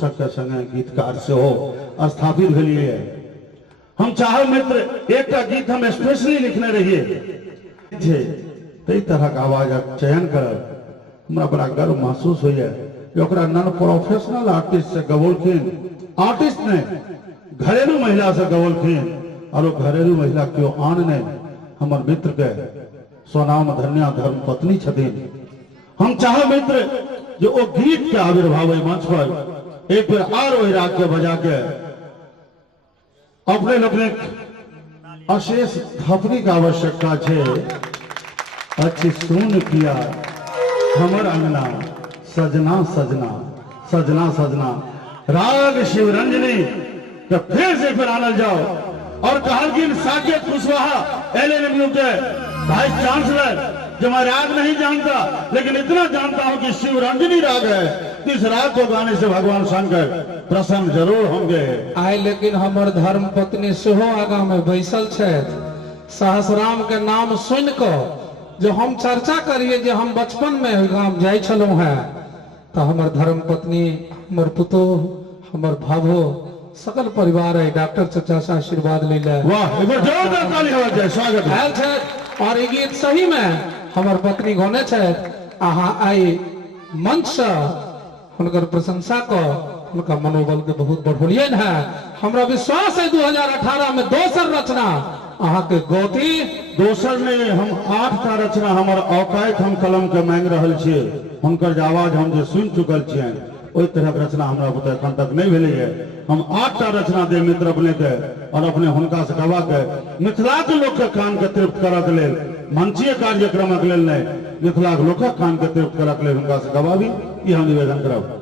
के संगे गीतकार से हो स्थापित भेलिए। हम चाहे मित्र एक गीत हम स्पेशली लिखने रहिए कई तरह का आवाज चयन कर हमरा बड़ा गर्व महसूस होइए कि ओकरा नॉन प्रोफेशनल आर्टिस्ट से गवलखिन, आर्टिस्ट ने घरेलू महिला से गवलखिन और घरेलू महिला क्यों आन ने हमर मित्र के स्वनाम धन्या धर्म पत्नी छथिन। हम चाहे मित्र जो ओ गीत के आविर्भाव मंच पर एक बार और वही राग के बजा के अपने अपने अशेष थपनी का आवश्यकता है। अच्छी सुन किया हमर अंगना सजना सजना सजना सजना राग शिवरंजनी तो फिर से फिर आनल जाओ और कहा कि साकेत कुशवाहा LLMU के वाइस चांसलर जो मैं राग नहीं जानता लेकिन इतना जानता हूं कि शिवरंजनी राग है। इस राग को गाने से भगवान शंकर प्रसन्न जरूर होंगे। आए लेकिन हमर धर्म पत्नी सेहो आगा में बैसल छे। सहसराम के नाम सुन को जो हम चर्चा करिए जो हम बचपन में गांव जाय छलौ हैं तो हमर धर्म पत्नी हमर पुतोह हमर भाभो सकल परिवार है डॉक्टर चचा से आशीर्वाद ले ले। वाह एक बार जोरदार ताली हो जाए स्वागत है। और ये गीत सही में हमर पत्नी गौने छे। अहाँ आई मंच से उनकर प्रशंसा को उनका मनोबल के बहुत बढ़ोलियन है। हमरा विश्वास है 2018 में दोसर रचना अहाँ के गौती दोसर ने हम 8 टा रचना हमर औकात हम कलम के मांग रहल छियै। हुनकर आवाज हम जे सुन चुकल छियै ओई तरह रचना हमरा बुते एखन तक नहीं भेलै है। हम 8 टा रचना दे मित्र अपने के और अपने हुनका से गवा के मिथिला के लोक के कान के तृप्त करऽ के लेल मंचीय कार्यक्रम के लेल नहीं मिथिला के लोक के कान के तृप्त करऽ के लेल हुनका से गवाबी ई हम निवेदन करब।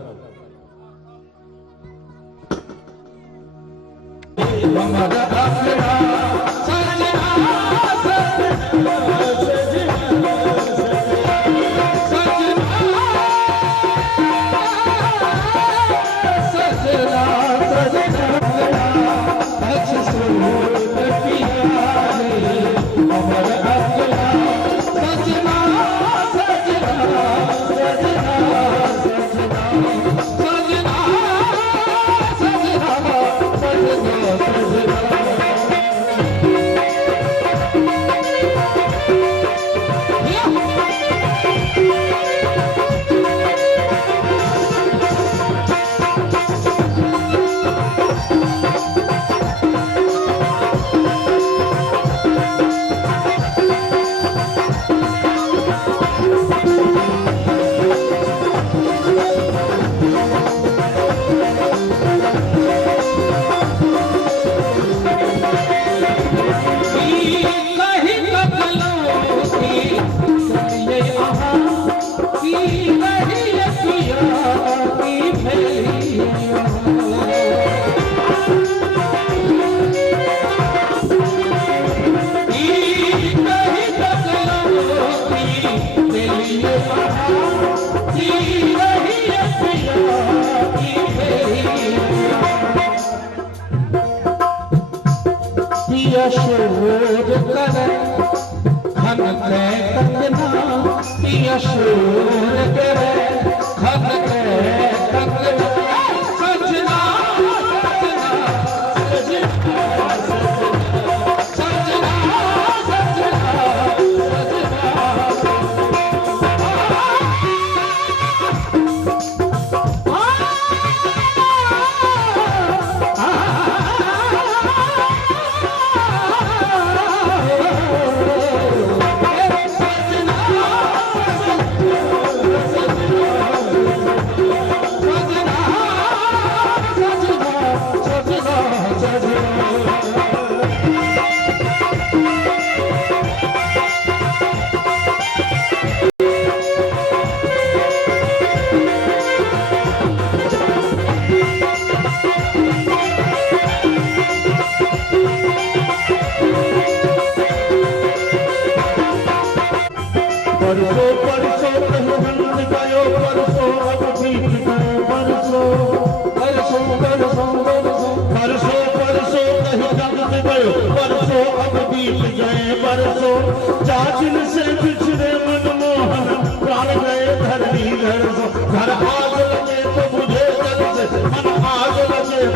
चाचिन से बिछड़े मनमोहन प्राण गए धरनी घर आ गए तो मुझे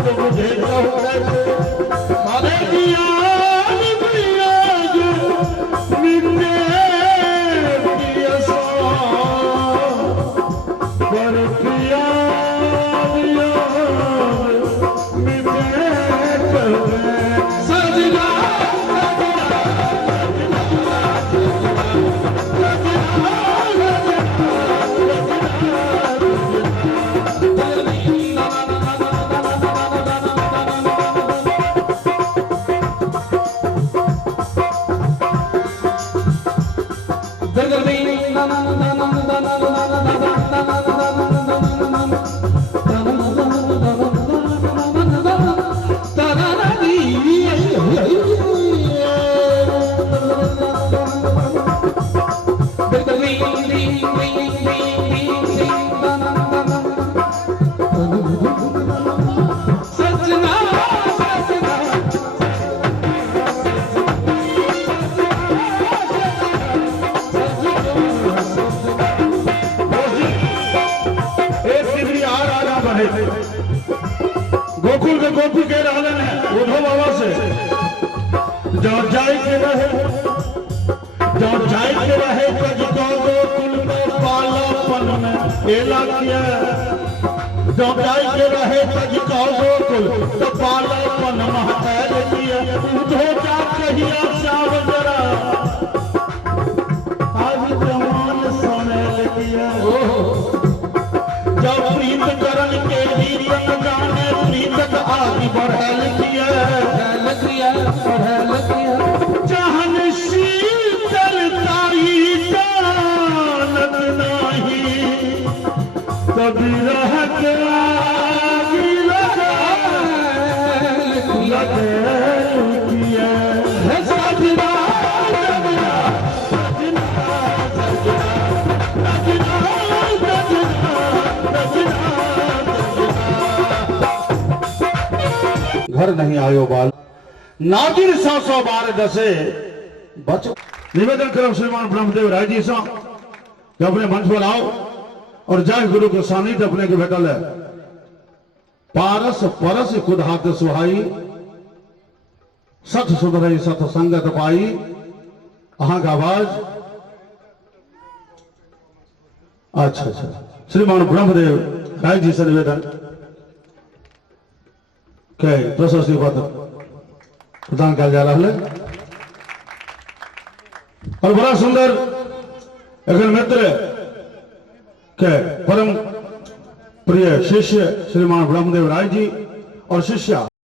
तो मुझे कहो कैसे अरे ज्ञान दिया जो मिटे पियसा पर पिया मिटे कहे सजना गोकुल के गोपी के रहने उद्धव बाबा से जहाँ जाए के रहे कज तो गोकुल में पालापन में एला किया जहाँ जाए के रहे कज तो गोकुल तो पालापन महतैल किया उद्धव जा कहिया श्याम जरा आज जवान सोनेल किया जब प्रीत करन के वीरन गाने प्रीतक आदि बढ़ल किया जहन शीतल तारी जानत नाही कभी रहत आगी लगे किया सजना घर नहीं आयो बाल नागिन 100 बार दसे बच निवेदन करो श्रीमान ब्रह्मदेव राय जी से कि अपने मंच पर आओ और जय गुरु के सानिध्य अपने के भेटल है पारस परस खुद हाथ सुहाई सत सुधरई सत संगत पाई अहाँ का आवाज अच्छा श्रीमान ब्रह्मदेव राय जी से निवेदन के प्रशस्ति पत्र प्रदान किया जा रहा है और बड़ा सुंदर अखिल मित्र के परम प्रिय शिष्य श्रीमान ब्रह्मदेव राय जी और शिष्या